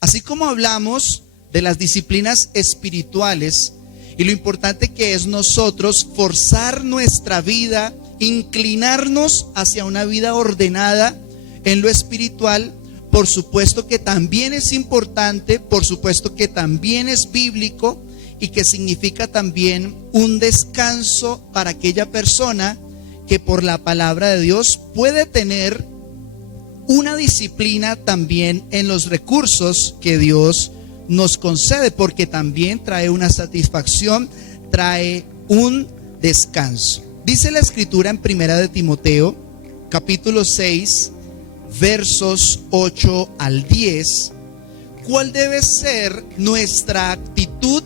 Así como hablamos de las disciplinas espirituales y lo importante que es nosotros forzar nuestra vida, inclinarnos hacia una vida ordenada en lo espiritual, por supuesto que también es importante, por supuesto que también es bíblico y que significa también un descanso para aquella persona que por la palabra de Dios puede tener una disciplina también en los recursos que Dios nos concede, porque también trae una satisfacción, trae un descanso. Dice la escritura en Primera de Timoteo, capítulo 6, versos 8 al 10, ¿cuál debe ser nuestra actitud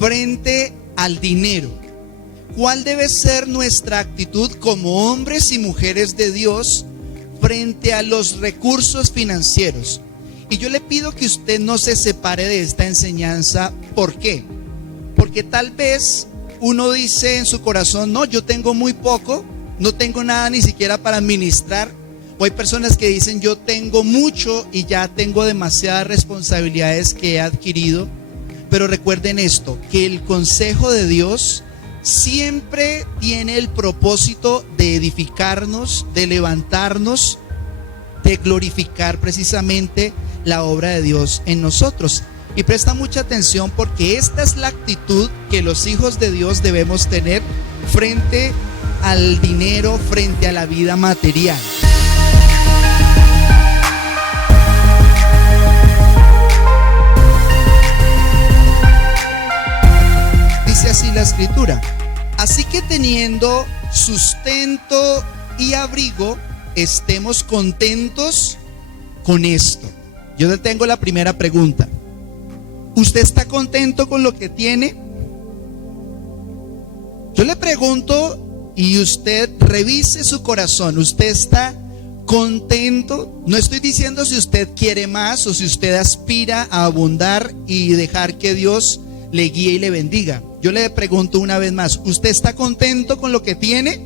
frente al dinero? ¿Cuál debe ser nuestra actitud como hombres y mujeres de Dios frente a los recursos financieros? Y yo le pido que usted no se separe de esta enseñanza. ¿Por qué? Porque tal vez uno dice en su corazón, no, yo tengo muy poco, no tengo nada ni siquiera para administrar. O hay personas que dicen, yo tengo mucho y ya tengo demasiadas responsabilidades que he adquirido. Pero recuerden esto, que el consejo de Dios siempre tiene el propósito de edificarnos, de levantarnos, de glorificar precisamente la obra de Dios en nosotros. Y presta mucha atención, porque esta es la actitud que los hijos de Dios debemos tener frente al dinero, frente a la vida material. Dice así la escritura: así que teniendo sustento y abrigo, estemos contentos con esto. Yo le tengo la primera pregunta. ¿Usted está contento con lo que tiene? Yo le pregunto y usted revise su corazón. ¿Usted está contento? No estoy diciendo si usted quiere más o si usted aspira a abundar y dejar que Dios le guíe y le bendiga. Yo le pregunto una vez más, ¿usted está contento con lo que tiene?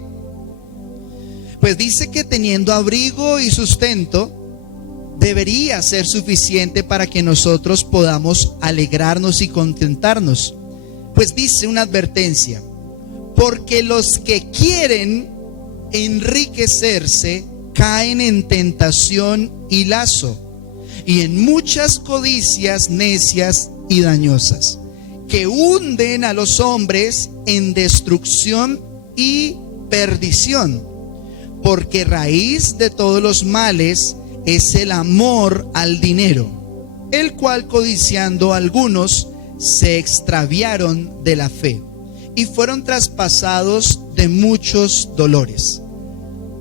Pues dice que teniendo abrigo y sustento debería ser suficiente para que nosotros podamos alegrarnos y contentarnos. Pues dice una advertencia: porque los que quieren enriquecerse caen en tentación y lazo, y en muchas codicias necias y dañosas, que hunden a los hombres en destrucción y perdición. Porque raíz de todos los males es el amor al dinero, el cual codiciando algunos se extraviaron de la fe y fueron traspasados de muchos dolores.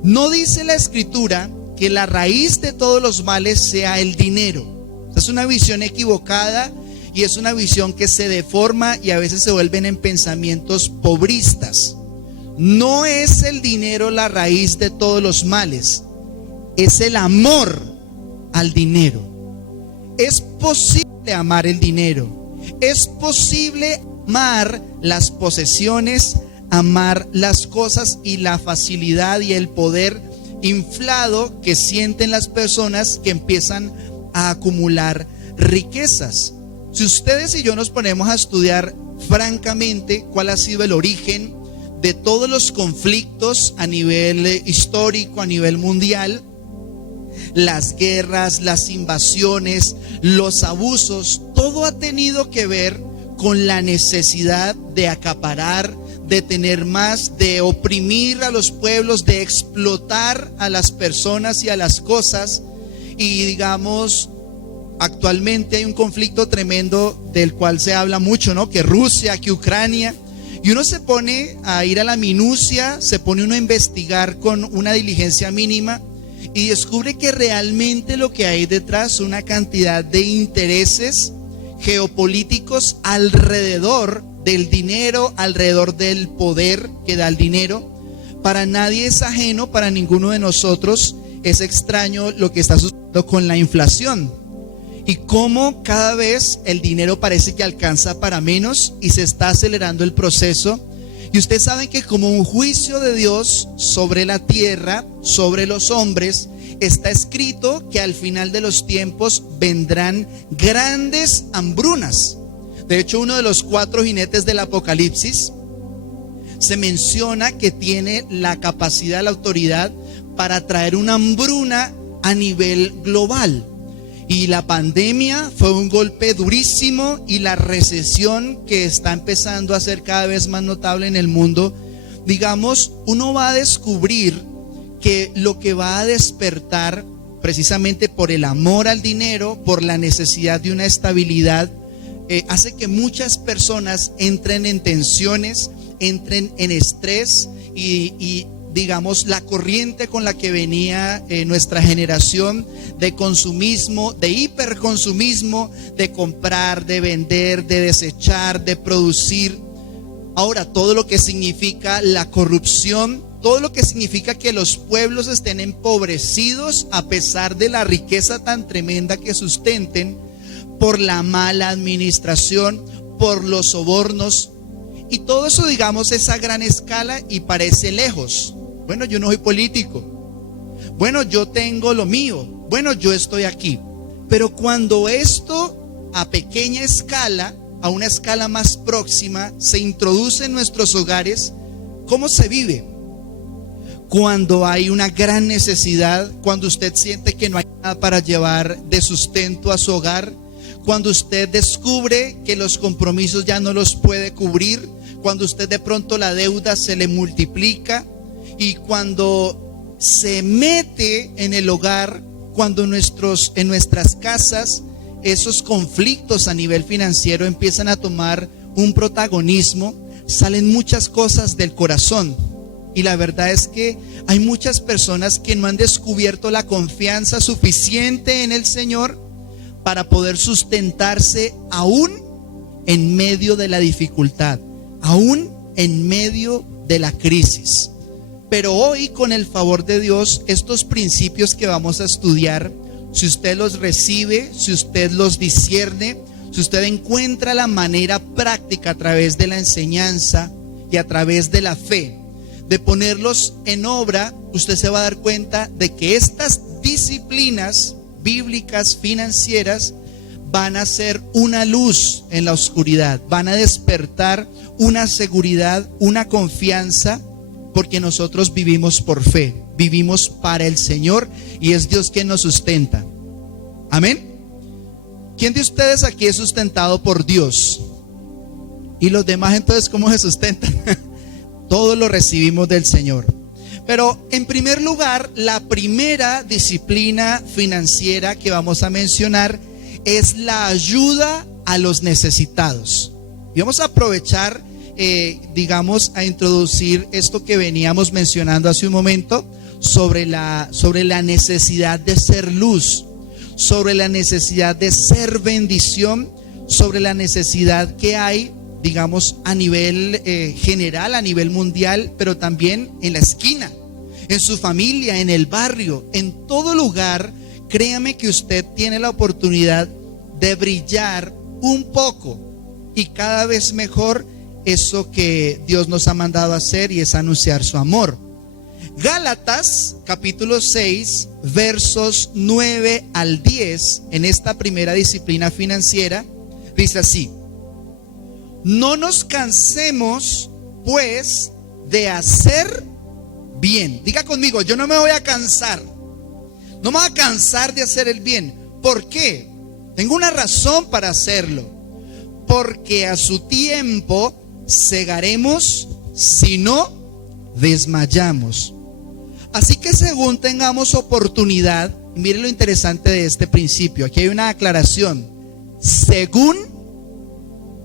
No dice la escritura que la raíz de todos los males sea el dinero. Es una visión equivocada y es una visión que se deforma y a veces se vuelven en pensamientos pobristas. No es el dinero la raíz de todos los males, es el amor al dinero. Es posible amar el dinero, es posible amar las posesiones, amar las cosas y la facilidad y el poder inflado que sienten las personas que empiezan a acumular riquezas. Si ustedes y yo nos ponemos a estudiar francamente cuál ha sido el origen de todos los conflictos a nivel histórico, a nivel mundial, las guerras, las invasiones, los abusos, todo ha tenido que ver con la necesidad de acaparar, de tener más, de oprimir a los pueblos, de explotar a las personas y a las cosas. Y digamos, actualmente hay un conflicto tremendo del cual se habla mucho, ¿no? Que Rusia, que Ucrania. Y uno se pone a ir a la minucia, se pone uno a investigar con una diligencia mínima y descubre que realmente lo que hay detrás es una cantidad de intereses geopolíticos alrededor del dinero, alrededor del poder que da el dinero. Para nadie es ajeno, para ninguno de nosotros es extraño lo que está sucediendo con la inflación y cómo cada vez el dinero parece que alcanza para menos y se está acelerando el proceso. Y ustedes saben que como un juicio de Dios sobre la tierra, sobre los hombres, está escrito que al final de los tiempos vendrán grandes hambrunas. De hecho, uno de los 4 jinetes del Apocalipsis se menciona que tiene la capacidad, la autoridad para traer una hambruna a nivel global. Y la pandemia fue un golpe durísimo, y la recesión que está empezando a ser cada vez más notable en el mundo, digamos, uno va a descubrir que lo que va a despertar, precisamente por el amor al dinero, por la necesidad de una estabilidad, hace que muchas personas entren en tensiones, entren en estrés, y digamos, la corriente con la que venía nuestra generación de consumismo, de hiperconsumismo, de comprar, de vender, de desechar, de producir. Ahora, todo lo que significa la corrupción, todo lo que significa que los pueblos estén empobrecidos a pesar de la riqueza tan tremenda que sustenten, por la mala administración, por los sobornos. Y todo eso, digamos, es a gran escala y parece lejos. Bueno, yo no soy político. Bueno, yo tengo lo mío. Bueno, yo estoy aquí. Pero cuando esto a pequeña escala, a una escala más próxima, se introduce en nuestros hogares, ¿cómo se vive? Cuando hay una gran necesidad, cuando usted siente que no hay nada para llevar de sustento a su hogar, cuando usted descubre que los compromisos ya no los puede cubrir, cuando usted de pronto la deuda se le multiplica, y cuando se mete en el hogar, cuando en nuestras casas esos conflictos a nivel financiero empiezan a tomar un protagonismo, salen muchas cosas del corazón. Y la verdad es que hay muchas personas que no han descubierto la confianza suficiente en el Señor para poder sustentarse aún en medio de la dificultad, aún en medio de la crisis. Pero hoy, con el favor de Dios, estos principios que vamos a estudiar, si usted los recibe, si usted los discierne, si usted encuentra la manera práctica a través de la enseñanza y a través de la fe de ponerlos en obra, usted se va a dar cuenta de que estas disciplinas bíblicas financieras van a ser una luz en la oscuridad, van a despertar una seguridad, una confianza, porque nosotros vivimos por fe, vivimos para el Señor, y es Dios quien nos sustenta. Amén. ¿Quién de ustedes aquí es sustentado por Dios? Y los demás, entonces, ¿cómo se sustentan? Todos lo recibimos del Señor. Pero en primer lugar, la primera disciplina financiera que vamos a mencionar es la ayuda a los necesitados. Y vamos a aprovechar, digamos, a introducir esto que veníamos mencionando hace un momento sobre la necesidad de ser luz, sobre la necesidad de ser bendición, sobre la necesidad que hay, digamos, a nivel general, a nivel mundial, pero también en la esquina, en su familia, en el barrio, en todo lugar. Créame que usted tiene la oportunidad de brillar un poco y cada vez mejor eso que Dios nos ha mandado a hacer, y es anunciar su amor. Gálatas capítulo 6 versos 9 al 10, en esta primera disciplina financiera, dice así: no nos cansemos pues de hacer bien. Diga conmigo, yo no me voy a cansar. No me voy a cansar de hacer el bien. ¿Por qué? Tengo una razón para hacerlo. Porque a su tiempo segaremos si no desmayamos. Así que según tengamos oportunidad, mire lo interesante de este principio. Aquí hay una aclaración. Según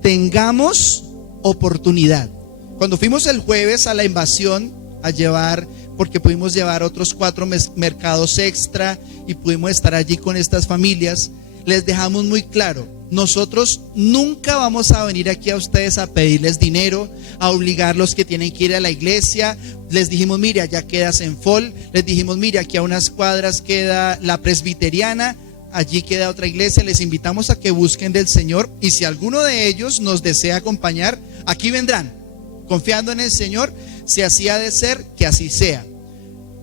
tengamos oportunidad. Cuando fuimos el jueves a la invasión a llevar, porque pudimos llevar otros 4 mercados extra y pudimos estar allí con estas familias, les dejamos muy claro: nosotros nunca vamos a venir aquí a ustedes a pedirles dinero, a obligarlos que tienen que ir a la iglesia. Les dijimos, mire, allá queda Senfol. Les dijimos, mire, aquí a unas cuadras queda la Presbiteriana, allí queda otra iglesia. Les invitamos a que busquen del Señor, y si alguno de ellos nos desea acompañar, aquí vendrán, confiando en el Señor. Si así ha de ser, que así sea.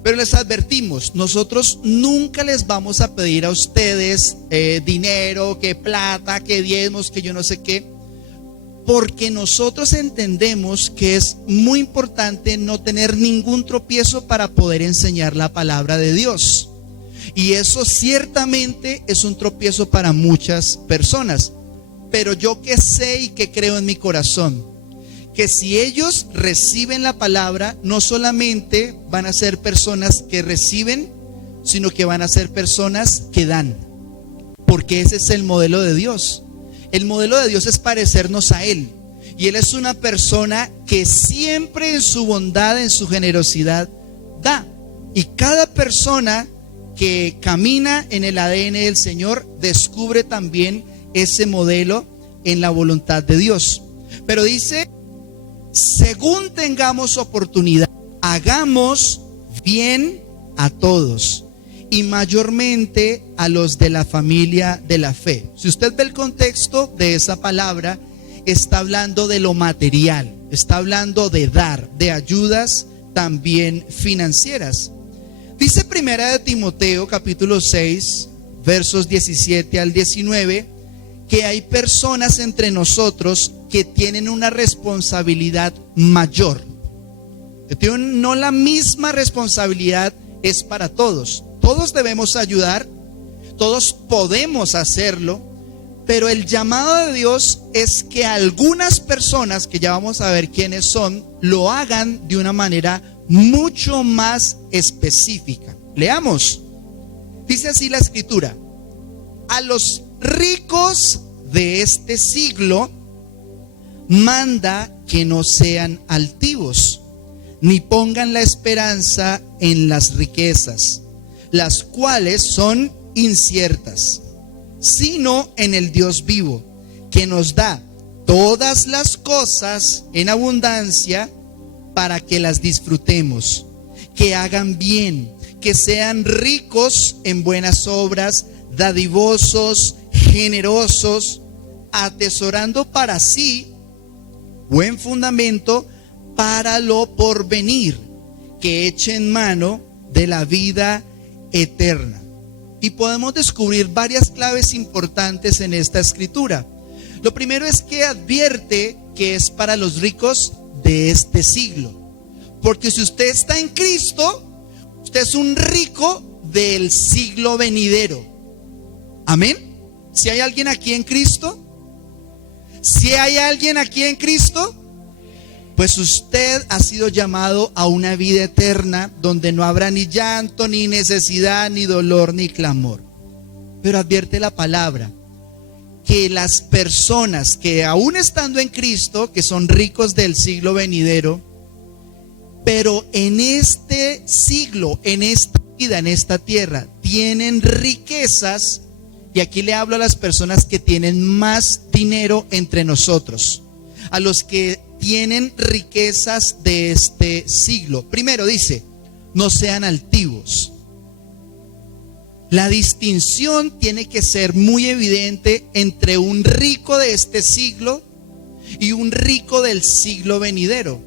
Pero les advertimos, nosotros nunca les vamos a pedir a ustedes dinero, que plata, que diezmos, que yo no sé qué, porque nosotros entendemos que es muy importante no tener ningún tropiezo para poder enseñar la palabra de Dios. Y eso ciertamente es un tropiezo para muchas personas. Pero yo que sé y que creo en mi corazón, que si ellos reciben la palabra, no solamente van a ser personas que reciben, sino que van a ser personas que dan. Porque ese es el modelo de Dios. El modelo de Dios es parecernos a Él. Y Él es una persona que siempre en su bondad, en su generosidad, da. Y cada persona que camina en el ADN del Señor descubre también ese modelo en la voluntad de Dios. Pero dice, según tengamos oportunidad, hagamos bien a todos, y mayormente a los de la familia de la fe. Si usted ve el contexto de esa palabra, está hablando de lo material, está hablando de dar, de ayudas también financieras. Dice Primera de Timoteo capítulo 6 versos 17 al 19 que hay personas entre nosotros que tienen una responsabilidad mayor, que tienen no la misma responsabilidad, es para todos. Todos debemos ayudar, todos podemos hacerlo, pero el llamado de Dios es que algunas personas, que ya vamos a ver quiénes son, lo hagan de una manera mucho más específica. Leamos. Dice así la escritura: a los ricos de este siglo manda que no sean altivos, ni pongan la esperanza en las riquezas, las cuales son inciertas, sino en el Dios vivo, que nos da todas las cosas en abundancia para que las disfrutemos, que hagan bien, que sean ricos en buenas obras, dadivosos, generosos, atesorando para sí buen fundamento para lo porvenir, que echen mano de la vida eterna. Y podemos descubrir varias claves importantes en esta escritura. Lo primero es que advierte que es para los ricos de este siglo, porque si usted está en Cristo, usted es un rico del siglo venidero. Amén. Si hay alguien aquí en Cristo, si hay alguien aquí en Cristo, pues usted ha sido llamado a una vida eterna donde no habrá ni llanto, ni necesidad, ni dolor, ni clamor. Pero advierte la palabra que las personas que aún estando en Cristo, que son ricos del siglo venidero, pero en este siglo, en esta vida, en esta tierra, tienen riquezas. Y aquí le hablo a las personas que tienen más dinero entre nosotros, a los que tienen riquezas de este siglo. Primero dice, no sean altivos. La distinción tiene que ser muy evidente entre un rico de este siglo y un rico del siglo venidero.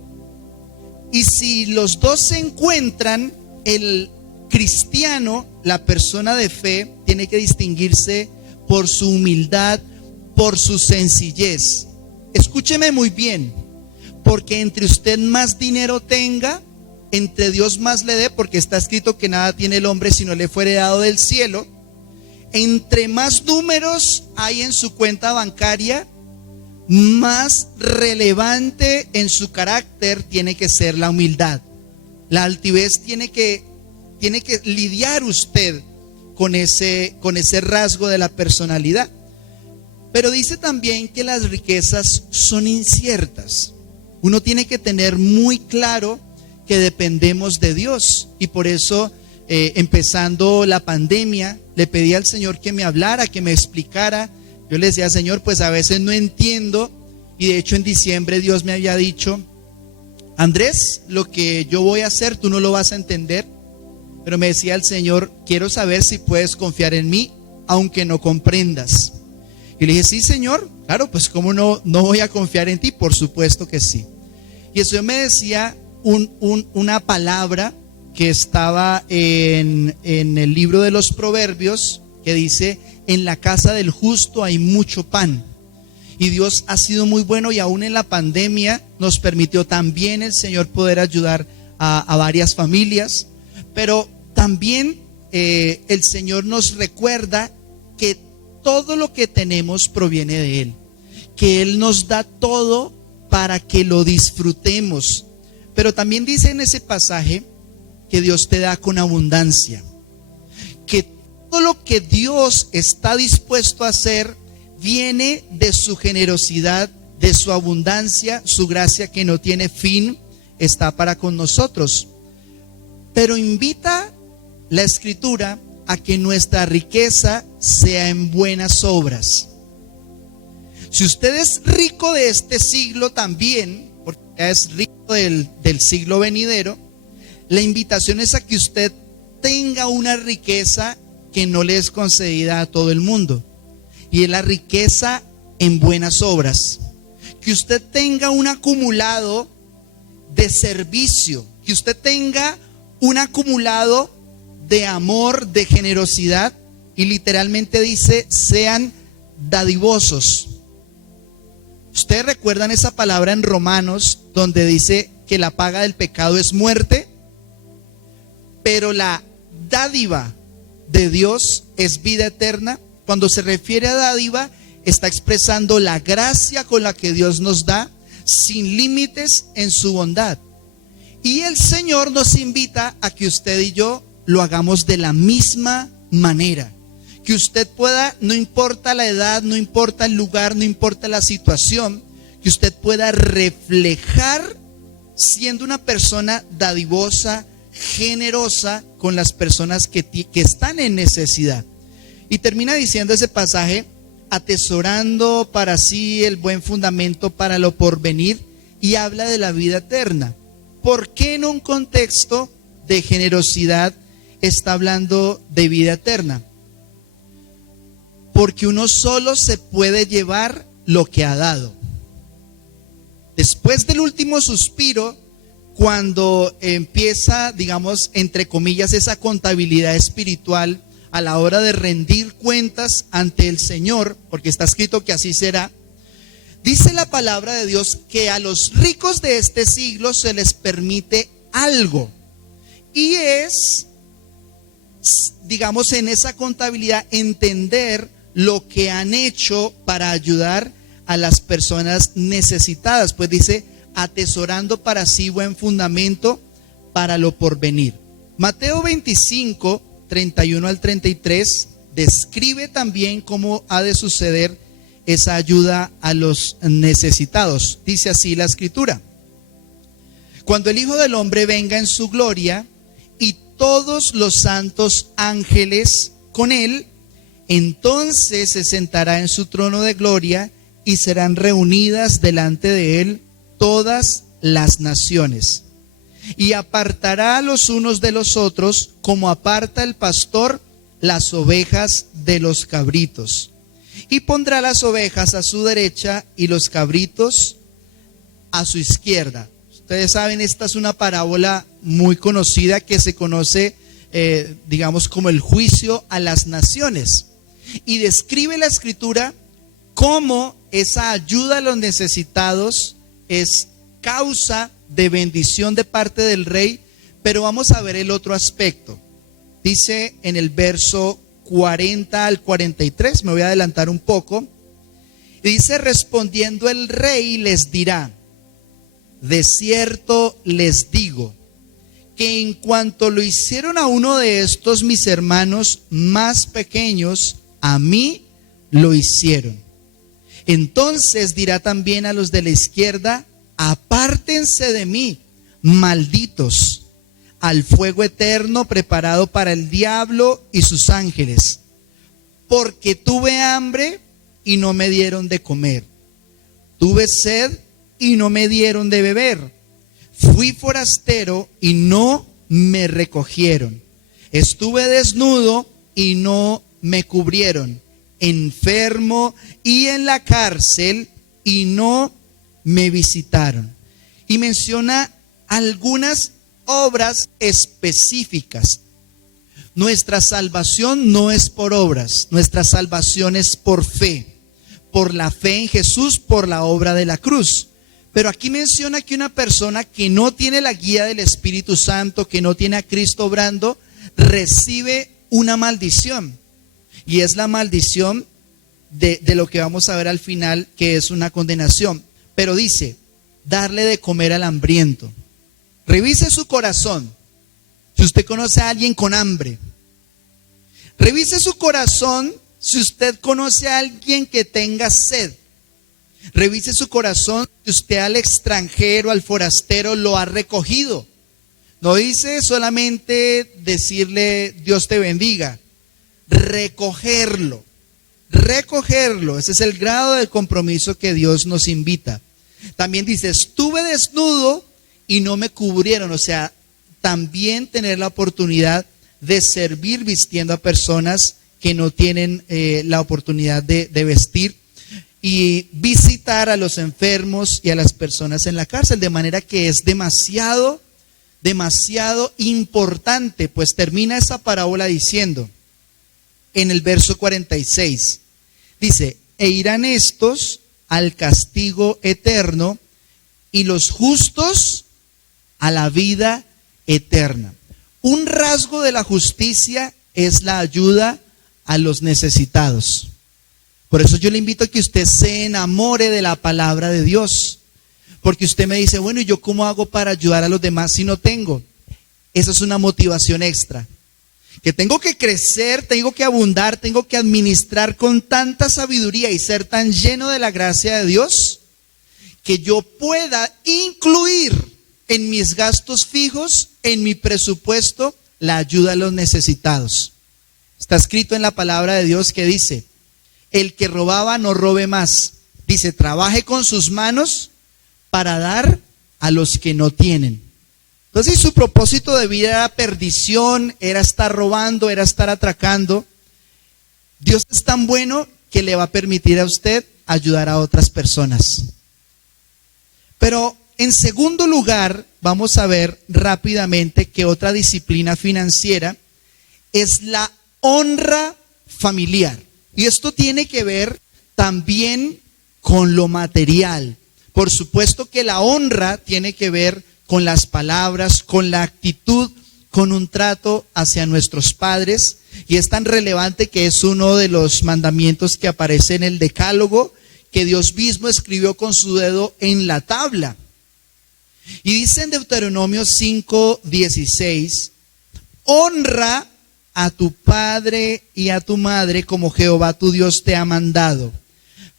Y si los dos se encuentran, el cristiano, la persona de fe, tiene que distinguirse por su humildad, por su sencillez. Escúcheme muy bien, porque entre usted más dinero tenga, entre Dios más le dé, porque está escrito que nada tiene el hombre si no le fuere dado del cielo. Entre más números hay en su cuenta bancaria, más relevante en su carácter tiene que ser la humildad. La altivez tiene que lidiar usted con ese rasgo de la personalidad. Pero dice también que las riquezas son inciertas. Uno tiene que tener muy claro que dependemos de Dios. Y por eso, empezando la pandemia, le pedí al Señor que me hablara, que me explicara. Yo le decía, Señor, pues a veces no entiendo. Y de hecho en diciembre Dios me había dicho, Andrés, lo que yo voy a hacer tú no lo vas a entender. Pero me decía el Señor, quiero saber si puedes confiar en mí, aunque no comprendas. Y le dije, sí, Señor, claro, pues cómo no voy a confiar en ti, por supuesto que sí. Y el Señor me decía una palabra que estaba en el libro de los Proverbios, que dice: en la casa del justo hay mucho pan. Y Dios ha sido muy bueno, y aún en la pandemia nos permitió también el Señor poder ayudar a varias familias. Pero también el Señor nos recuerda que todo lo que tenemos proviene de Él, que Él nos da todo para que lo disfrutemos. Pero también dice en ese pasaje que Dios te da con abundancia, que todo lo que Dios está dispuesto a hacer viene de su generosidad, de su abundancia. Su gracia, que no tiene fin, está para con nosotros. Pero invita la Escritura a que nuestra riqueza sea en buenas obras. Si usted es rico de este siglo también, porque ya es rico del siglo venidero, la invitación es a que usted tenga una riqueza que no le es concedida a todo el mundo, y es la riqueza en buenas obras. Que usted tenga un acumulado de servicio, que usted tenga un acumulado de amor, de generosidad, y literalmente dice: sean dadivosos. ¿Ustedes recuerdan esa palabra en Romanos donde dice que la paga del pecado es muerte? Pero la dádiva de Dios es vida eterna. Cuando se refiere a dádiva, está expresando la gracia con la que Dios nos da, sin límites en su bondad. Y el Señor nos invita a que usted y yo lo hagamos de la misma manera. Que usted pueda, no importa la edad, no importa el lugar, no importa la situación, que usted pueda reflejar siendo una persona dadivosa, generosa con las personas que están en necesidad. Y termina diciendo ese pasaje: atesorando para sí el buen fundamento para lo porvenir, y habla de la vida eterna. ¿Por qué en un contexto de generosidad está hablando de vida eterna? Porque uno solo se puede llevar lo que ha dado. Después del último suspiro, cuando empieza, digamos, entre comillas, esa contabilidad espiritual a la hora de rendir cuentas ante el Señor, porque está escrito que así será, dice la palabra de Dios que a los ricos de este siglo se les permite algo, y es, digamos, en esa contabilidad entender lo que han hecho para ayudar a las personas necesitadas. Pues dice: atesorando para sí buen fundamento para lo porvenir. Mateo 25, 31 al 33 describe también cómo ha de suceder esa ayuda a los necesitados. Dice así la Escritura: cuando el Hijo del Hombre venga en su gloria y todos los santos ángeles con él, entonces se sentará en su trono de gloria, y serán reunidas delante de él todas las naciones. Y apartará a los unos de los otros, como aparta el pastor las ovejas de los cabritos. Y pondrá las ovejas a su derecha y los cabritos a su izquierda. Ustedes saben, esta es una parábola muy conocida que se conoce, digamos, como el juicio a las naciones. Y describe la Escritura cómo esa ayuda a los necesitados es causa de bendición de parte del rey. Pero vamos a ver el otro aspecto. Dice en el verso 40 al 43, me voy a adelantar un poco. Dice: respondiendo el rey les dirá: de cierto les digo, que en cuanto lo hicieron a uno de estos mis hermanos más pequeños, a mí lo hicieron. Entonces dirá también a los de la izquierda: apártense de mí, malditos, al fuego eterno preparado para el diablo y sus ángeles. Porque tuve hambre y no me dieron de comer, tuve sed y no me dieron de beber, fui forastero y no me recogieron, estuve desnudo y no me cubrieron, enfermo y en la cárcel y no me visitaron. Y menciona algunas obras específicas. Nuestra salvación no es por obras, nuestra salvación es por fe, por la fe en Jesús, por la obra de la cruz. Pero aquí menciona que una persona que no tiene la guía del Espíritu Santo, que no tiene a Cristo obrando, recibe una maldición. Y es la maldición de lo que vamos a ver al final, que es una condenación. Pero dice, darle de comer al hambriento. Revise su corazón. Si usted conoce a alguien con hambre, revise su corazón si usted conoce a alguien que tenga sed. Revise su corazón si usted al extranjero, al forastero lo ha recogido. No dice solamente decirle Dios te bendiga. Recogerlo. Ese es el grado de compromiso que Dios nos invita. También dice, estuve desnudo y no me cubrieron. O sea, también tener la oportunidad de servir vistiendo a personas que no tienen la oportunidad de vestir, y visitar a los enfermos y a las personas en la cárcel, de manera que es demasiado importante. Pues termina esa parábola diciendo, en el verso 46, dice, e irán estos al castigo eterno y los justos a la vida eterna. Un rasgo de la justicia es la ayuda a los necesitados. Por eso yo le invito a que usted se enamore de la palabra de Dios. Porque usted me dice, bueno, ¿y yo cómo hago para ayudar a los demás si no tengo? Esa es una motivación extra. Que tengo que crecer, tengo que abundar, tengo que administrar con tanta sabiduría y ser tan lleno de la gracia de Dios, que yo pueda incluir en mis gastos fijos, en mi presupuesto, la ayuda a los necesitados. Está escrito en la palabra de Dios que dice, el que robaba no robe más. Dice, trabaje con sus manos para dar a los que no tienen. Entonces, si su propósito de vida era perdición, era estar robando, era estar atracando, Dios es tan bueno que le va a permitir a usted ayudar a otras personas. Pero en segundo lugar, vamos a ver rápidamente que otra disciplina financiera es la honra familiar. Y esto tiene que ver también con lo material. Por supuesto que la honra tiene que ver con las palabras, con la actitud, con un trato hacia nuestros padres. Y es tan relevante que es uno de los mandamientos que aparece en el Decálogo, que Dios mismo escribió con su dedo en la tabla. Y dice en Deuteronomio 5:16, honra a tu padre y a tu madre como Jehová tu Dios te ha mandado,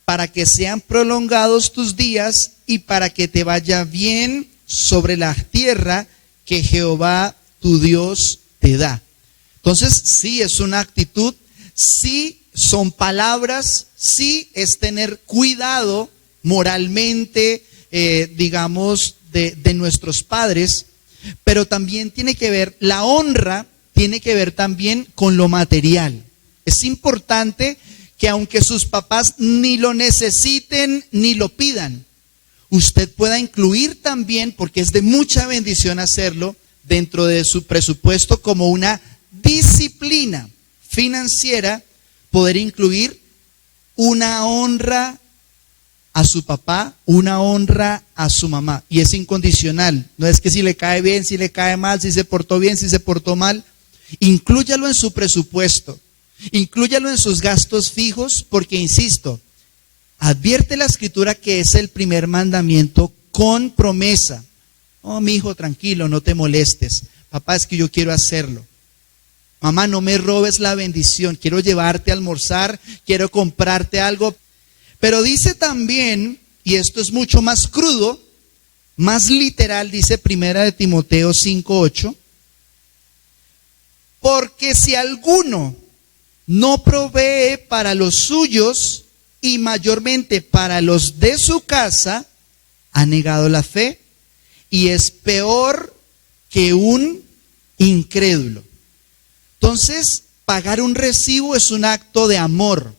para que sean prolongados tus días y para que te vaya bien sobre la tierra que Jehová tu Dios te da. Entonces, sí es una actitud, sí son palabras, sí es tener cuidado moralmente, digamos, de nuestros padres, pero también tiene que ver, la honra tiene que ver también con lo material. Es importante que aunque sus papás ni lo necesiten ni lo pidan, usted pueda incluir también, porque es de mucha bendición hacerlo, dentro de su presupuesto como una disciplina financiera, poder incluir una honra a su papá, una honra a su mamá. Y es incondicional. No es que si le cae bien, si le cae mal, si se portó bien, si se portó mal. Inclúyalo en su presupuesto. Inclúyalo en sus gastos fijos, porque insisto, advierte la Escritura que es el primer mandamiento con promesa. Oh, mi hijo, tranquilo, no te molestes. Papá, es que yo quiero hacerlo. Mamá, no me robes la bendición. Quiero llevarte a almorzar, quiero comprarte algo. Pero dice también, y esto es mucho más crudo, más literal, dice Primera de Timoteo 5:8, porque si alguno no provee para los suyos y mayormente para los de su casa, ha negado la fe y es peor que un incrédulo. Entonces, pagar un recibo es un acto de amor.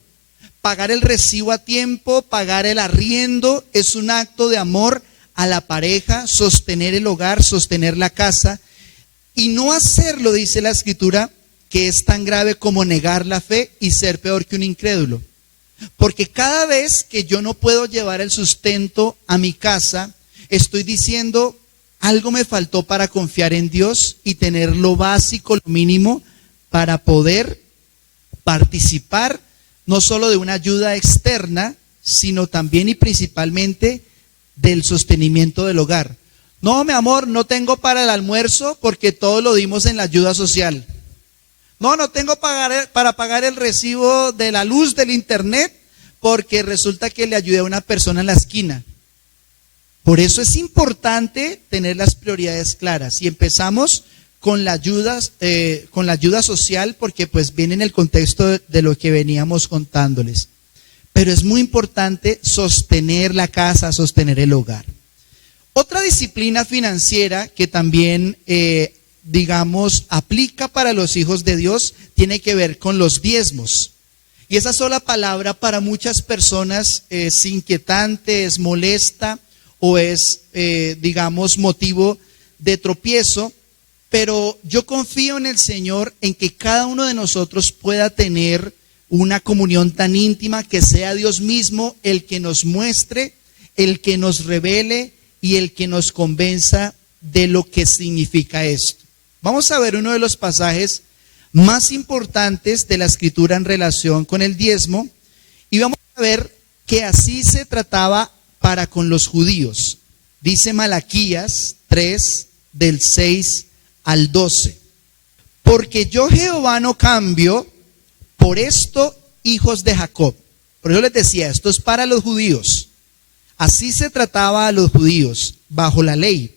Pagar el recibo a tiempo, pagar el arriendo, es un acto de amor a la pareja, sostener el hogar, sostener la casa. Y no hacerlo, dice la Escritura, que es tan grave como negar la fe y ser peor que un incrédulo. Porque cada vez que yo no puedo llevar el sustento a mi casa, estoy diciendo, algo me faltó para confiar en Dios y tener lo básico, lo mínimo, para poder participar no solo de una ayuda externa, sino también y principalmente del sostenimiento del hogar. No, mi amor, no tengo para el almuerzo porque todo lo dimos en la ayuda social. No tengo para pagar el recibo de la luz del internet porque resulta que le ayudé a una persona en la esquina. Por eso es importante tener las prioridades claras. Y empezamos con la ayuda social porque pues viene en el contexto de lo que veníamos contándoles. Pero es muy importante sostener la casa, sostener el hogar. Otra disciplina financiera que también, aplica para los hijos de Dios, tiene que ver con los diezmos. Y esa sola palabra para muchas personas es inquietante, es molesta o es, motivo de tropiezo. Pero yo confío en el Señor en que cada uno de nosotros pueda tener una comunión tan íntima que sea Dios mismo el que nos muestre, el que nos revele y el que nos convenza de lo que significa esto. Vamos a ver uno de los pasajes más importantes de la Escritura en relación con el diezmo y vamos a ver que así se trataba para con los judíos. Dice Malaquías 3, del 6 al 12. Porque yo Jehová no cambio, por esto, hijos de Jacob. Por eso les decía, esto es para los judíos. Así se trataba a los judíos bajo la ley.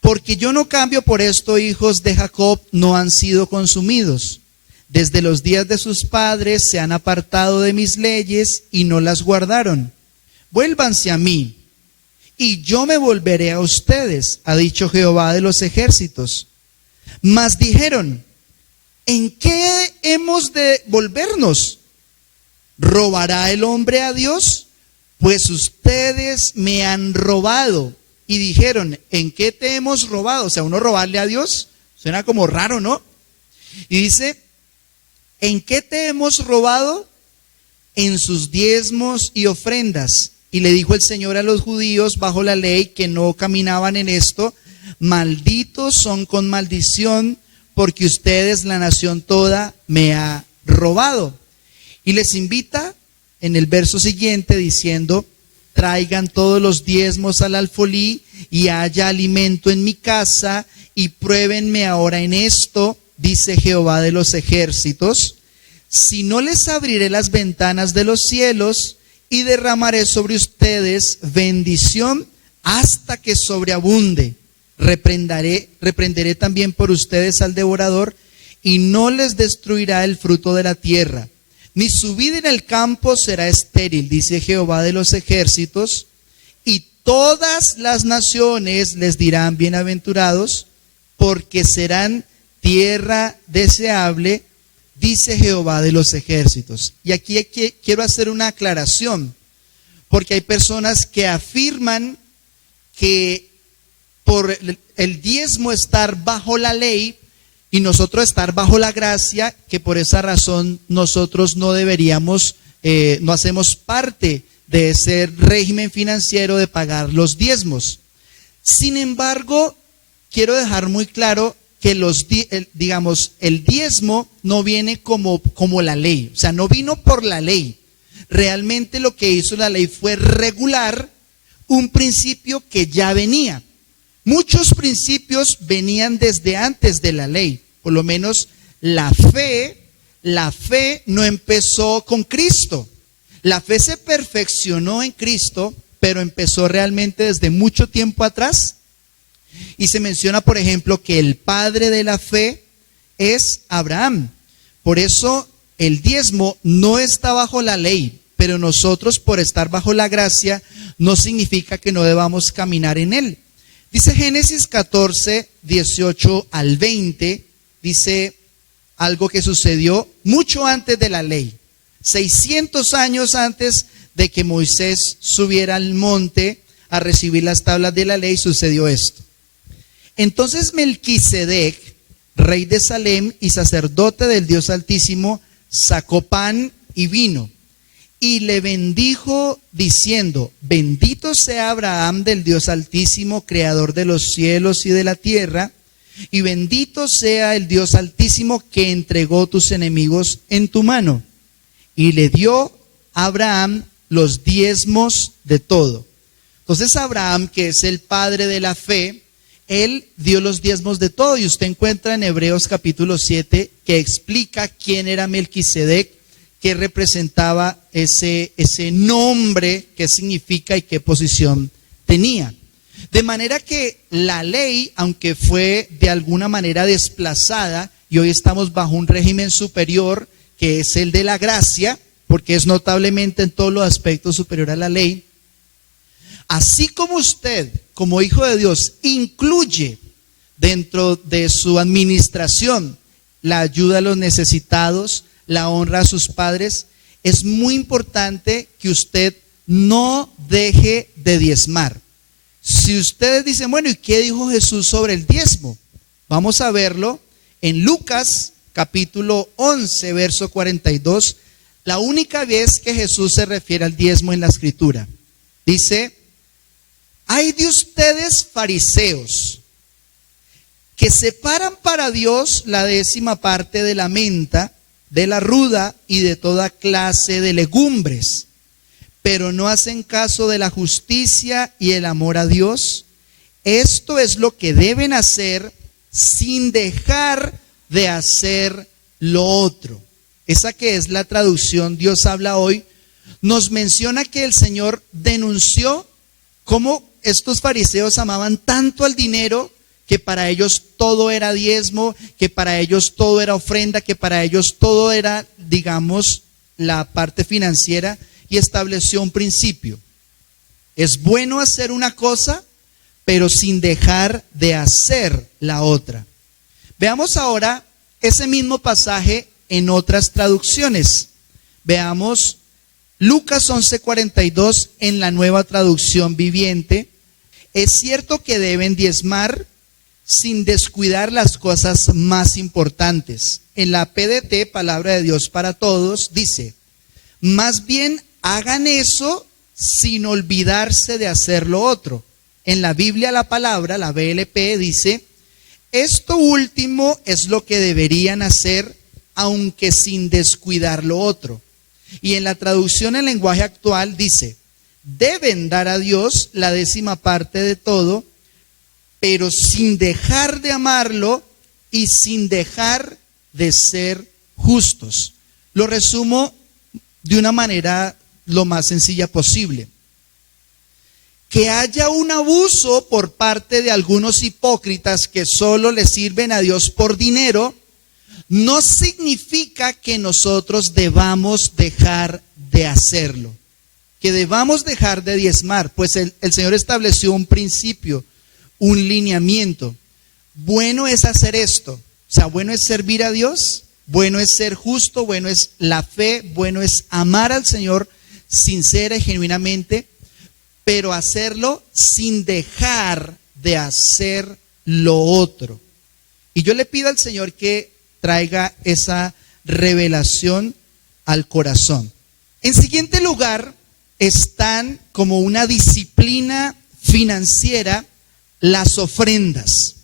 Porque yo no cambio, por esto, hijos de Jacob no han sido consumidos. Desde los días de sus padres se han apartado de mis leyes y no las guardaron. Vuélvanse a mí, y yo me volveré a ustedes, ha dicho Jehová de los ejércitos. Mas dijeron, ¿en qué hemos de volvernos? ¿Robará el hombre a Dios? Pues ustedes me han robado. Y dijeron, ¿en qué te hemos robado? O sea, uno robarle a Dios suena como raro, ¿no? Y dice, ¿en qué te hemos robado? En sus diezmos y ofrendas. Y le dijo el Señor a los judíos bajo la ley que no caminaban en esto, malditos son con maldición, porque ustedes, la nación toda, me ha robado. Y les invita en el verso siguiente diciendo, traigan todos los diezmos al alfolí y haya alimento en mi casa y pruébenme ahora en esto, dice Jehová de los ejércitos, si no les abriré las ventanas de los cielos y derramaré sobre ustedes bendición hasta que sobreabunde. Reprenderé también por ustedes al devorador y no les destruirá el fruto de la tierra. Ni su vida en el campo será estéril, dice Jehová de los ejércitos, y todas las naciones les dirán bienaventurados, porque serán tierra deseable, dice Jehová de los ejércitos. Y aquí quiero hacer una aclaración, porque hay personas que afirman que por el diezmo estar bajo la ley, y nosotros estar bajo la gracia, que por esa razón nosotros no deberíamos, no hacemos parte de ese régimen financiero de pagar los diezmos. Sin embargo, quiero dejar muy claro que el diezmo no viene como la ley, o sea, no vino por la ley. Realmente lo que hizo la ley fue regular un principio que ya venía. Muchos principios venían desde antes de la ley, por lo menos la fe no empezó con Cristo. La fe se perfeccionó en Cristo, pero empezó realmente desde mucho tiempo atrás. Y se menciona, por ejemplo, que el padre de la fe es Abraham. Por eso el diezmo no está bajo la ley, pero nosotros por estar bajo la gracia no significa que no debamos caminar en él. Dice Génesis 14, 18 al 20, dice algo que sucedió mucho antes de la ley. 600 años antes de que Moisés subiera al monte a recibir las tablas de la ley, sucedió esto. Entonces Melquisedec, rey de Salem y sacerdote del Dios Altísimo, sacó pan y vino y le bendijo diciendo: bendito sea Abraham del Dios Altísimo, creador de los cielos y de la tierra, y bendito sea el Dios Altísimo que entregó tus enemigos en tu mano. Y le dio a Abraham los diezmos de todo. Entonces Abraham, que es el padre de la fe, él dio los diezmos de todo. Y usted encuentra en Hebreos capítulo 7 que explica quién era Melquisedec, qué representaba ese nombre, qué significa y qué posición tenía. De manera que la ley, aunque fue de alguna manera desplazada, y hoy estamos bajo un régimen superior que es el de la gracia, porque es notablemente en todos los aspectos superior a la ley, así como usted, como hijo de Dios, incluye dentro de su administración la ayuda a los necesitados, la honra a sus padres, es muy importante que usted no deje de diezmar. Si ustedes dicen, bueno, ¿y qué dijo Jesús sobre el diezmo? Vamos a verlo en Lucas capítulo 11, verso 42, la única vez que Jesús se refiere al diezmo en la Escritura. Dice: hay de ustedes fariseos que separan para Dios la 10ª parte de la menta, de la ruda y de toda clase de legumbres, pero no hacen caso de la justicia y el amor a Dios. Esto es lo que deben hacer sin dejar de hacer lo otro. Esa que es la traducción Dios habla hoy, nos menciona que el Señor denunció cómo estos fariseos amaban tanto al dinero, que para ellos todo era diezmo, que para ellos todo era ofrenda, que para ellos todo era, digamos, la parte financiera, y estableció un principio. Es bueno hacer una cosa, pero sin dejar de hacer la otra. Veamos ahora ese mismo pasaje en otras traducciones. Veamos Lucas 11:42 en la Nueva Traducción Viviente. Es cierto que deben diezmar sin descuidar las cosas más importantes. En la PDT, Palabra de Dios para Todos, dice: más bien hagan eso sin olvidarse de hacer lo otro. En la Biblia la Palabra, la BLP, dice: esto último es lo que deberían hacer, aunque sin descuidar lo otro. Y en la traducción en lenguaje actual dice: deben dar a Dios la 10ª parte de todo, pero sin dejar de amarlo y sin dejar de ser justos. Lo resumo de una manera lo más sencilla posible. Que haya un abuso por parte de algunos hipócritas que solo le sirven a Dios por dinero, no significa que nosotros debamos dejar de hacerlo, que debamos dejar de diezmar, pues el Señor estableció un principio, un lineamiento. Bueno es hacer esto, o sea, bueno es servir a Dios, bueno es ser justo, bueno es la fe, bueno es amar al Señor sincera y genuinamente, pero hacerlo sin dejar de hacer lo otro. Y yo le pido al Señor que traiga esa revelación al corazón. En siguiente lugar, están como una disciplina financiera las ofrendas.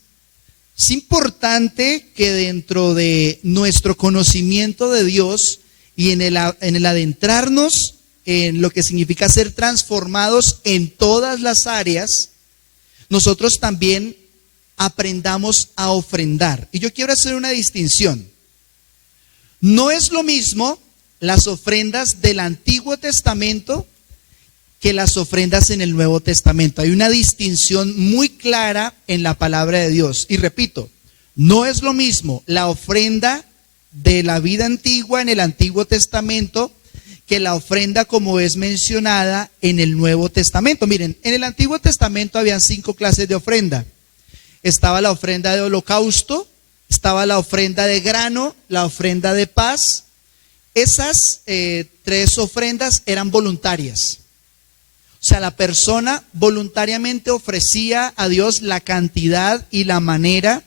Es importante que dentro de nuestro conocimiento de Dios y en el adentrarnos en lo que significa ser transformados en todas las áreas, nosotros también aprendamos a ofrendar. Y yo quiero hacer una distinción. No es lo mismo las ofrendas del Antiguo Testamento que las ofrendas en el Nuevo Testamento. Hay una distinción muy clara en la palabra de Dios. Y repito, no es lo mismo la ofrenda de la vida antigua en el Antiguo Testamento que la ofrenda como es mencionada en el Nuevo Testamento. Miren, en el Antiguo Testamento habían 5 clases de ofrenda. Estaba la ofrenda de holocausto, estaba la ofrenda de grano, la ofrenda de paz. Esas 3 ofrendas eran voluntarias. O sea, la persona voluntariamente ofrecía a Dios la cantidad y la manera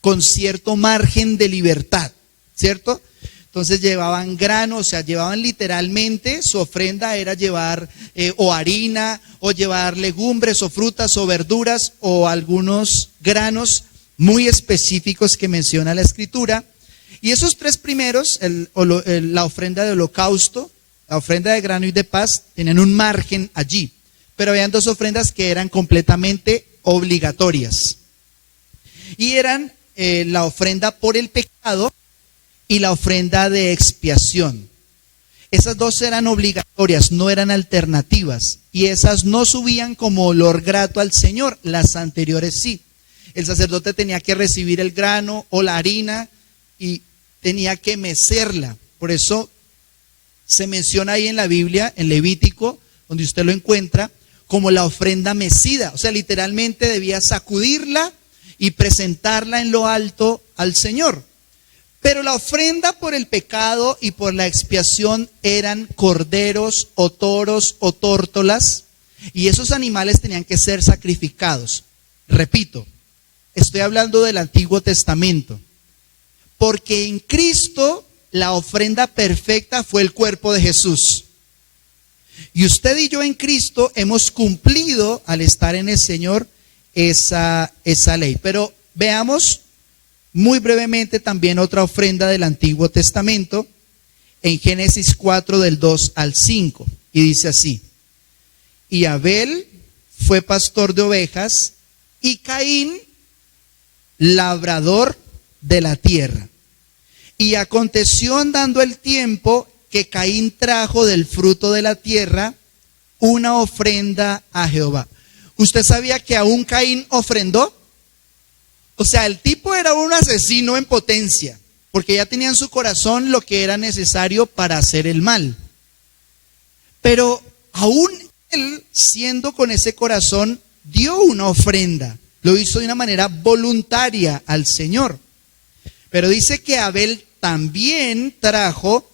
con cierto margen de libertad, ¿cierto? Entonces llevaban grano, o sea, llevaban literalmente, su ofrenda era llevar o harina, o llevar legumbres, o frutas, o verduras, o algunos granos muy específicos que menciona la Escritura. Y esos tres primeros, la ofrenda de holocausto, la ofrenda de grano y de paz, tenían un margen allí. Pero habían dos ofrendas que eran completamente obligatorias. Y eran la ofrenda por el pecado y la ofrenda de expiación. Esas dos eran obligatorias, no eran alternativas. Y esas no subían como olor grato al Señor, las anteriores sí. El sacerdote tenía que recibir el grano o la harina y tenía que mecerla. Por eso se menciona ahí en la Biblia, en Levítico, donde usted lo encuentra, como la ofrenda mecida. O sea, literalmente debía sacudirla y presentarla en lo alto al Señor. Pero la ofrenda por el pecado y por la expiación eran corderos o toros o tórtolas, y esos animales tenían que ser sacrificados. Repito, estoy hablando del Antiguo Testamento, porque en Cristo la ofrenda perfecta fue el cuerpo de Jesús. Y usted y yo en Cristo hemos cumplido, al estar en el Señor, esa ley. Pero veamos muy brevemente también otra ofrenda del Antiguo Testamento, en Génesis 4 del 2 al 5. Y dice así: y Abel fue pastor de ovejas, y Caín labrador de la tierra. Y aconteció andando el tiempo que Caín trajo del fruto de la tierra una ofrenda a Jehová. ¿Usted sabía que aún Caín ofrendó? O sea, el tipo era un asesino en potencia, porque ya tenía en su corazón lo que era necesario para hacer el mal. Pero aún él, siendo con ese corazón, dio una ofrenda. Lo hizo de una manera voluntaria al Señor. Pero dice que Abel también trajo,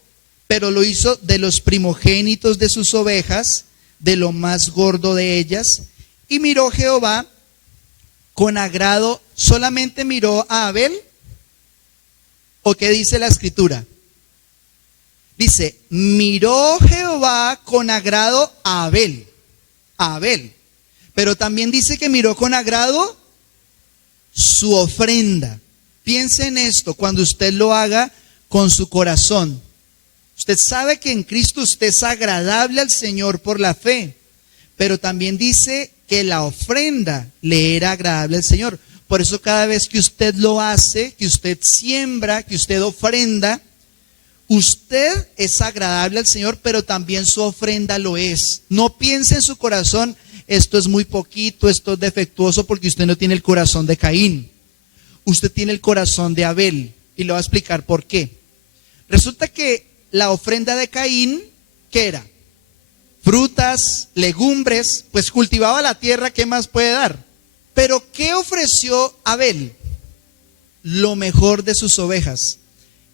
pero lo hizo de los primogénitos de sus ovejas, de lo más gordo de ellas. Y miró Jehová con agrado. ¿Solamente miró a Abel? ¿O qué dice la Escritura? Dice, miró Jehová con agrado a Abel. A Abel. Pero también dice que miró con agrado su ofrenda. Piense en esto cuando usted lo haga con su corazón. Usted sabe que en Cristo usted es agradable al Señor por la fe. Pero también dice que la ofrenda le era agradable al Señor. Por eso cada vez que usted lo hace, que usted siembra, que usted ofrenda, usted es agradable al Señor, pero también su ofrenda lo es. No piense en su corazón, esto es muy poquito, esto es defectuoso, porque usted no tiene el corazón de Caín. Usted tiene el corazón de Abel, y le voy a explicar por qué. Resulta que la ofrenda de Caín, ¿qué era? Frutas, legumbres, pues cultivaba la tierra, ¿qué más puede dar? Pero ¿qué ofreció Abel? Lo mejor de sus ovejas.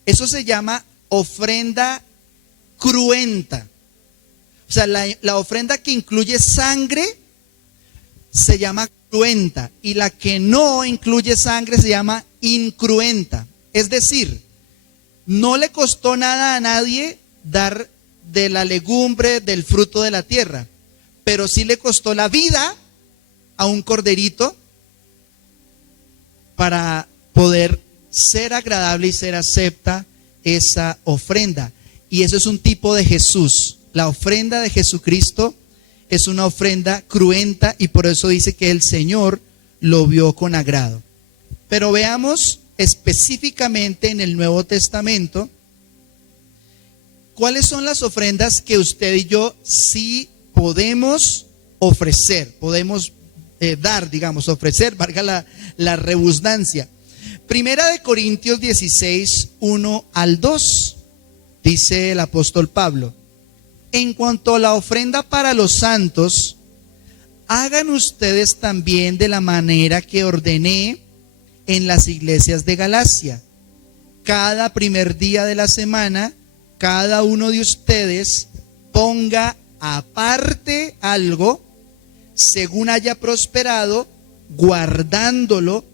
Eso se llama ofrenda cruenta. O sea, la ofrenda que incluye sangre se llama cruenta, y la que no incluye sangre se llama incruenta. Es decir, no le costó nada a nadie dar de la legumbre, del fruto de la tierra, pero sí le costó la vida a un corderito para poder ser agradable y ser acepta esa ofrenda. Y eso es un tipo de Jesús. La ofrenda de Jesucristo es una ofrenda cruenta, y por eso dice que el Señor lo vio con agrado. Pero veamos específicamente en el Nuevo Testamento cuáles son las ofrendas que usted y yo sí podemos ofrecer, podemos dar, digamos, ofrecer, valga la redundancia. Primera de Corintios 16, 1 al 2, dice el apóstol Pablo: en cuanto a la ofrenda para los santos, hagan ustedes también de la manera que ordené en las iglesias de Galacia. Cada primer día de la semana, cada uno de ustedes ponga aparte algo según haya prosperado, guardándolo,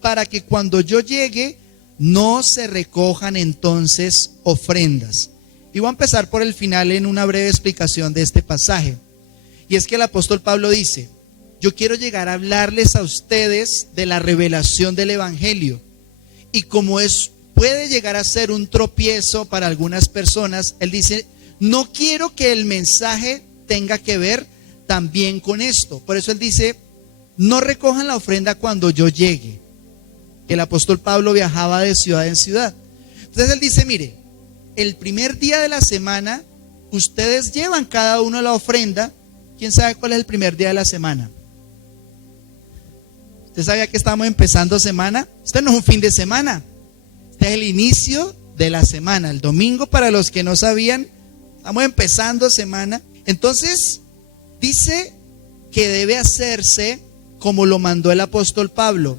para que cuando yo llegue no se recojan entonces ofrendas. Y voy a empezar por el final en una breve explicación de este pasaje. Y es que el apóstol Pablo dice: yo quiero llegar a hablarles a ustedes de la revelación del evangelio. Y como puede llegar a ser un tropiezo para algunas personas, él dice: no quiero que el mensaje tenga que ver también con esto. Por eso él dice: no recojan la ofrenda cuando yo llegue. El apóstol Pablo viajaba de ciudad en ciudad. Entonces él dice: mire, el primer día de la semana ustedes llevan cada uno la ofrenda. ¿Quién sabe cuál es el primer día de la semana? ¿Usted sabía que estamos empezando semana? Este no es un fin de semana. Este es el inicio de la semana. El domingo, para los que no sabían, estamos empezando semana. Entonces dice que debe hacerse como lo mandó el apóstol Pablo.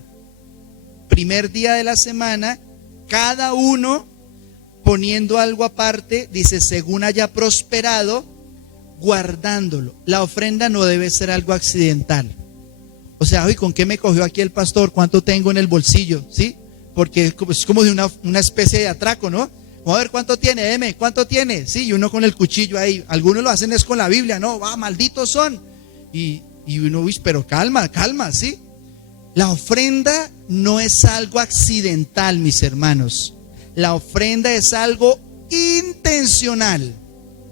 Primer día de la semana, cada uno poniendo algo aparte, dice, según haya prosperado, guardándolo. La ofrenda no debe ser algo accidental. O sea, ¿y con qué me cogió aquí el pastor? ¿Cuánto tengo en el bolsillo? ¿Sí? Porque es como de una especie de atraco, ¿no? Vamos a ver cuánto tiene, deme, ¿cuánto tiene? Sí, y uno con el cuchillo ahí. Algunos lo hacen es con la Biblia, ¿no? Va, malditos son. Y uno, uy, pero calma, ¿sí? La ofrenda no es algo accidental, mis hermanos. La ofrenda es algo intencional.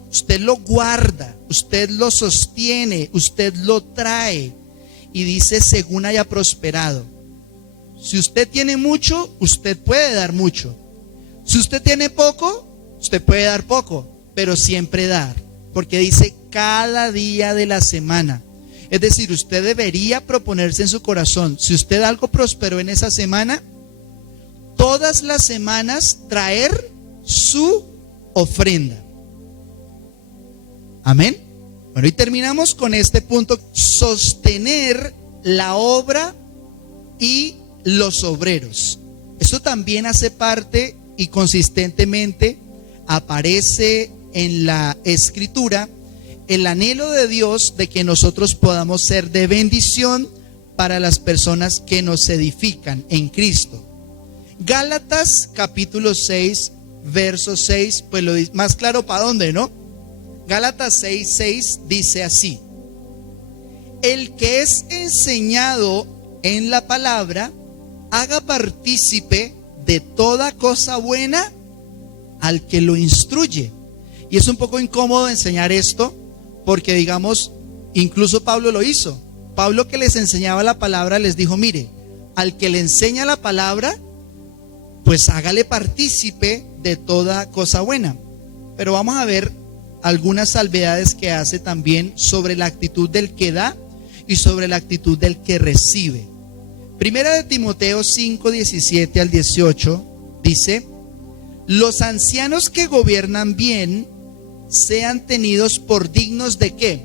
Usted lo guarda, usted lo sostiene, usted lo trae. Y dice, según haya prosperado. Si usted tiene mucho, usted puede dar mucho. Si usted tiene poco, usted puede dar poco, pero siempre dar. Porque dice cada día de la semana. Es decir, usted debería proponerse en su corazón, si usted algo prosperó en esa semana, todas las semanas traer su ofrenda. Amén. Bueno, y terminamos con este punto: sostener la obra y los obreros. Esto también hace parte y consistentemente aparece en la Escritura, el anhelo de Dios de que nosotros podamos ser de bendición para las personas que nos edifican en Cristo. Gálatas capítulo 6, verso 6, pues lo dice más claro para dónde, ¿no? Gálatas 6:6 dice así: el que es enseñado en la palabra, haga partícipe de toda cosa buena al que lo instruye. Y es un poco incómodo enseñar esto, porque digamos, incluso Pablo lo hizo. Pablo, que les enseñaba la palabra, les dijo: mire, al que le enseña la palabra, pues hágale partícipe de toda cosa buena. Pero vamos a ver algunas salvedades que hace también sobre la actitud del que da y sobre la actitud del que recibe. Primera de Timoteo 5, 17 al 18 dice: los ancianos que gobiernan bien sean tenidos por dignos de ¿qué?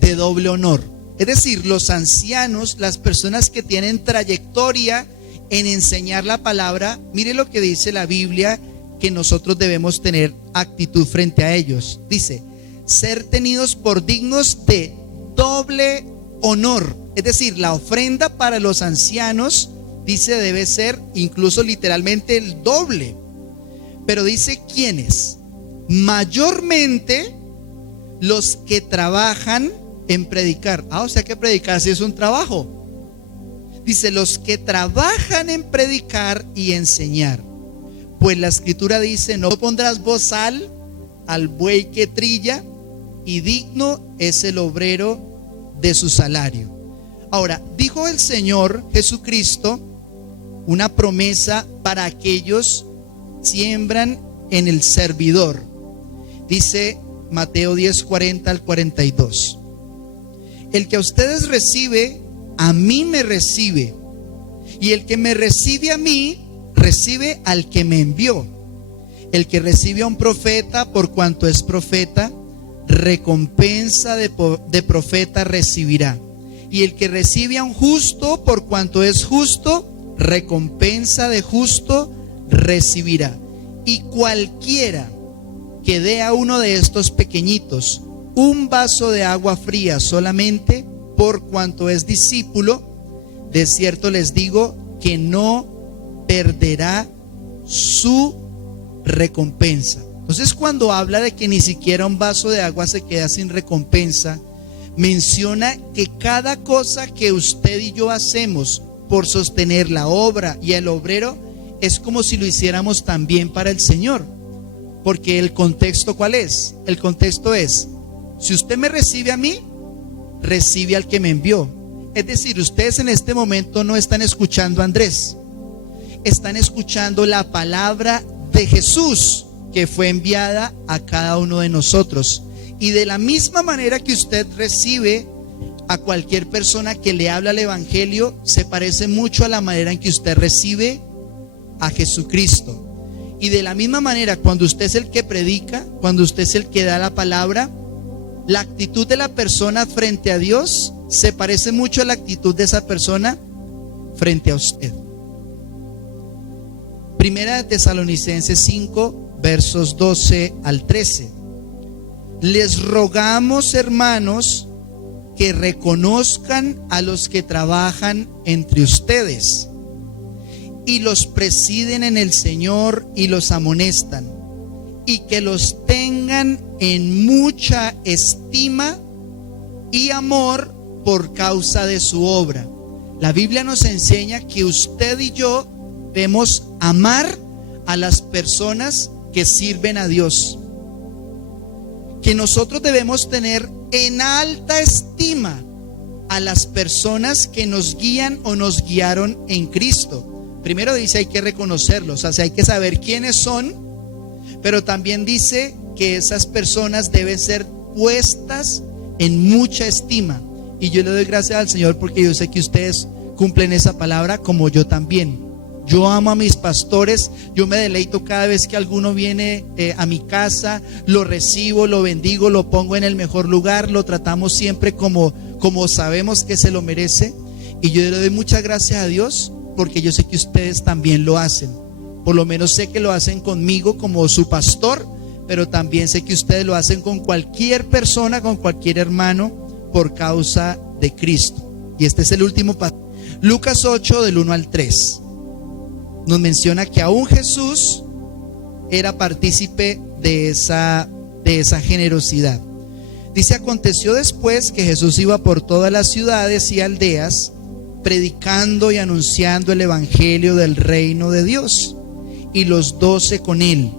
De doble honor. Es decir, los ancianos, las personas que tienen trayectoria en enseñar la palabra, mire lo que dice la Biblia, que nosotros debemos tener actitud frente a ellos. Dice, ser tenidos por dignos de doble honor. Es decir, la ofrenda para los ancianos, dice, debe ser incluso literalmente el doble. Pero dice, ¿quiénes? Mayormente los que trabajan en predicar. O sea que predicar sí es un trabajo. Dice, los que trabajan en predicar y enseñar. Pues la escritura dice, no pondrás bozal al buey que trilla, y digno es el obrero de su salario. Ahora, dijo el Señor Jesucristo una promesa para aquellos que siembran en el servidor. Dice Mateo 10, 40 al 42. El que a ustedes recibe, a mí me recibe. Y el que me recibe a mí, recibe al que me envió. El que recibe a un profeta, por cuanto es profeta, recompensa de profeta recibirá. Y el que recibe a un justo, por cuanto es justo, recompensa de justo recibirá. Y cualquiera que dé a uno de estos pequeñitos un vaso de agua fría solamente, por cuanto es discípulo, de cierto les digo que no perderá su recompensa. Entonces, cuando habla de que ni siquiera un vaso de agua se queda sin recompensa, menciona que cada cosa que usted y yo hacemos por sostener la obra y el obrero es como si lo hiciéramos también para el Señor. Porque el contexto, ¿cuál es? El contexto es: si usted me recibe a mí, recibe al que me envió. Es decir, ustedes en este momento no están escuchando a Andrés, están escuchando la palabra de Jesús que fue enviada a cada uno de nosotros. Y de la misma manera que usted recibe a cualquier persona que le habla el evangelio, se parece mucho a la manera en que usted recibe a Jesucristo. Y de la misma manera, cuando usted es el que predica, cuando usted es el que da la palabra, la actitud de la persona frente a Dios se parece mucho a la actitud de esa persona frente a usted. Primera de Tesalonicenses 5, versos 12 al 13. Les rogamos, hermanos, que reconozcan a los que trabajan entre ustedes y los presiden en el Señor y los amonestan, y que los tengan en mucha estima y amor por causa de su obra. La Biblia nos enseña que usted y yo debemos amar a las personas que sirven a Dios, que nosotros debemos tener en alta estima a las personas que nos guían o nos guiaron en Cristo. Primero dice, hay que reconocerlos, o sea, hay que saber quiénes son, pero también dice que esas personas deben ser puestas en mucha estima. Y yo le doy gracias al Señor porque yo sé que ustedes cumplen esa palabra como yo también. Yo amo a mis pastores, yo me deleito cada vez que alguno viene a mi casa, lo recibo, lo bendigo, lo pongo en el mejor lugar, lo tratamos siempre como sabemos que se lo merece. Y yo le doy muchas gracias a Dios porque yo sé que ustedes también lo hacen. Por lo menos sé que lo hacen conmigo como su pastor, pero también sé que ustedes lo hacen con cualquier persona, con cualquier hermano, por causa de Cristo. Y este es el último pasaje. Lucas 8, del 1 al 3. Nos menciona que aún Jesús era partícipe de esa generosidad. Dice, aconteció después que Jesús iba por todas las ciudades y aldeas, predicando y anunciando el evangelio del reino de Dios, y los 12 con él,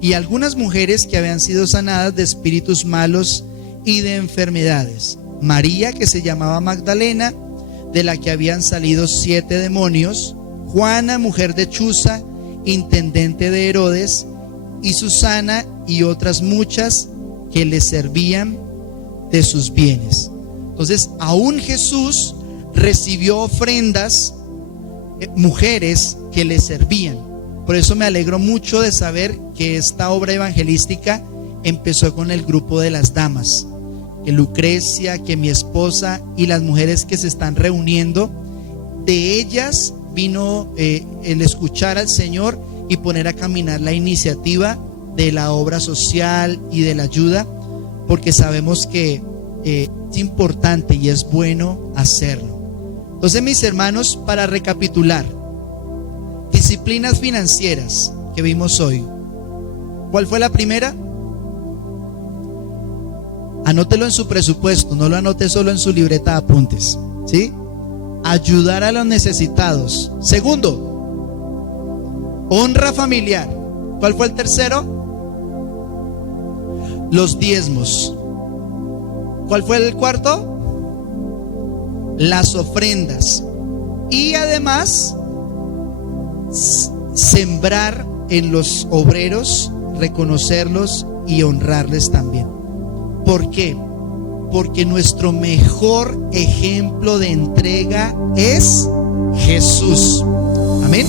y algunas mujeres que habían sido sanadas de espíritus malos y de enfermedades. María, que se llamaba Magdalena, de la que habían salido 7 demonios, Juana, mujer de Chuza, intendente de Herodes, y Susana, y otras muchas que le servían de sus bienes. Entonces, aún Jesús recibió ofrendas, mujeres que le servían. Por eso me alegro mucho de saber que esta obra evangelística empezó con el grupo de las damas, que Lucrecia, que mi esposa y las mujeres que se están reuniendo, de ellas vino el escuchar al Señor y poner a caminar la iniciativa de la obra social y de la ayuda, porque sabemos que es importante y es bueno hacerlo. Entonces, mis hermanos, para recapitular, disciplinas financieras que vimos hoy. ¿Cuál fue la primera? Anótelo en su presupuesto, no lo anote solo en su libreta de apuntes, ¿sí? Ayudar a los necesitados. Segundo, honra familiar. ¿Cuál fue el tercero? Los diezmos. ¿Cuál fue el cuarto? Las ofrendas. Y además, sembrar en los obreros, reconocerlos y honrarles también. ¿Por qué? Porque nuestro mejor ejemplo de entrega es Jesús. Amén.